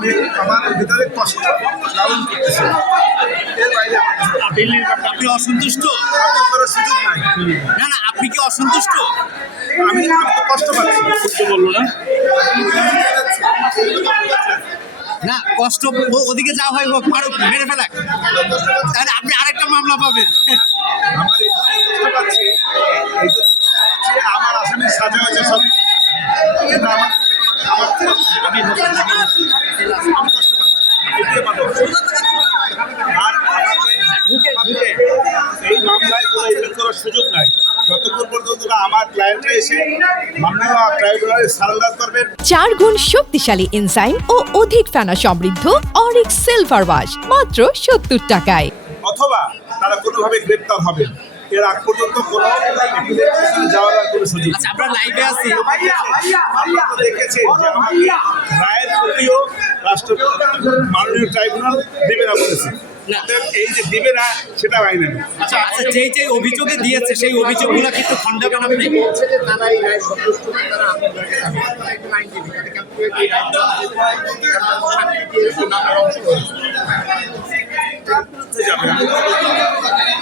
আমি আমার ভিতরে কষ্ট লালন করতেছি। এর বাইরে আপনি অসন্তুষ্ট? করার সুযোগ নাই। না না আপনি কি অসন্তুষ্ট? আমি তো কষ্ট পাচ্ছি। সত্য বলল না? না কষ্ট ওদিকে যা হয় হোক মারুক মেরে ফেলাক। তাহলে আপনি আরেকটা মামলা পাবেন। আমার আসামির সাজা হয়েছে সব। এটাই মানব। আর এই মামলায় কোনো এপিল করার সুযোগ নাই। যতক্ষণ পর্যন্ত আমার ক্লায়েন্টরা এসে মামলা ট্রাইব্যুনালে সারেন্ডার করবেন চার গুণ শক্তিশালী এনজাইম ও অধিক ফেনা সমৃদ্ধ অরিক সিলভার ওয়াশ মাত্র সত্তর টাকায়। অথবা তারা কোনোভাবে গ্রেপ্তার হবে। এর আগ পর্যন্ত কোনো appeal এর পিছনে যাওয়ার আর কোনো সুযোগ আচ্ছা আমরা লাইভে আছি। দেখেছি রায়ের কপিও রাষ্ট্র মাননীয় ট্রাইব্যুনাল দেবে না বলেছে এই যে দিবে না সেটা আইনে আচ্ছা আচ্ছা যেই যেই অভিযোগে দিয়েছে সেই অভিযোগগুলো কিন্তু খণ্ডাবেন আপনি তারা এই রায় সন্তুষ্ট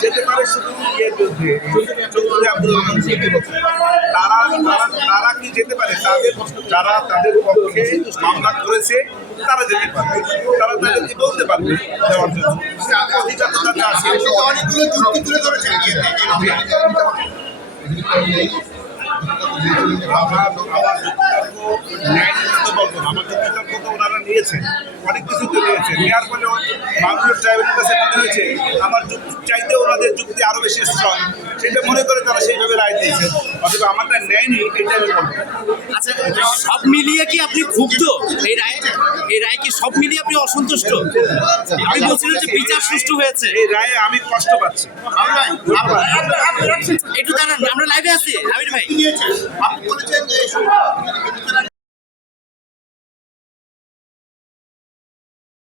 যেতে পারে? শুধু ইয়ের বিরুদ্ধে যারা তাদের পক্ষে মামলা করেছে তারা যেতে পারবে। তারা তাদেরকে বলতে পারবে যাওয়ার জন্য? অধিকার তো তাদের আছে। অনেকগুলো যুক্তি তুলে ধরেছেন আমার আমার ন্যায় বলব আমার যুক্তিতর্ক তো ওনারা নিয়েছেন। অনেক কিছু তো নিয়েছেন। নেওয়ার ফলে মানুষের ট্রাইবেলের কাছে মনে হয়েছে বেশি স্ট্রং সেটা মনে করে তারা সেইভাবে রায় দিয়েছে। অথবা আমারটা নেয়নি এটা আমি বলব। আচ্ছা সব মিলিয়ে কি আপনি ক্ষুব্ধ? এই রায় এই রায় কি সব মিলিয়ে আপনি অসন্তুষ্ট? আমি বলছিলাম যে বিচার সুষ্ঠু হয়েছে। এই রায়ে আমি কষ্ট পাচ্ছি। একটু দাঁড়ান আমরা লাইভে আছি। আমির ভাই।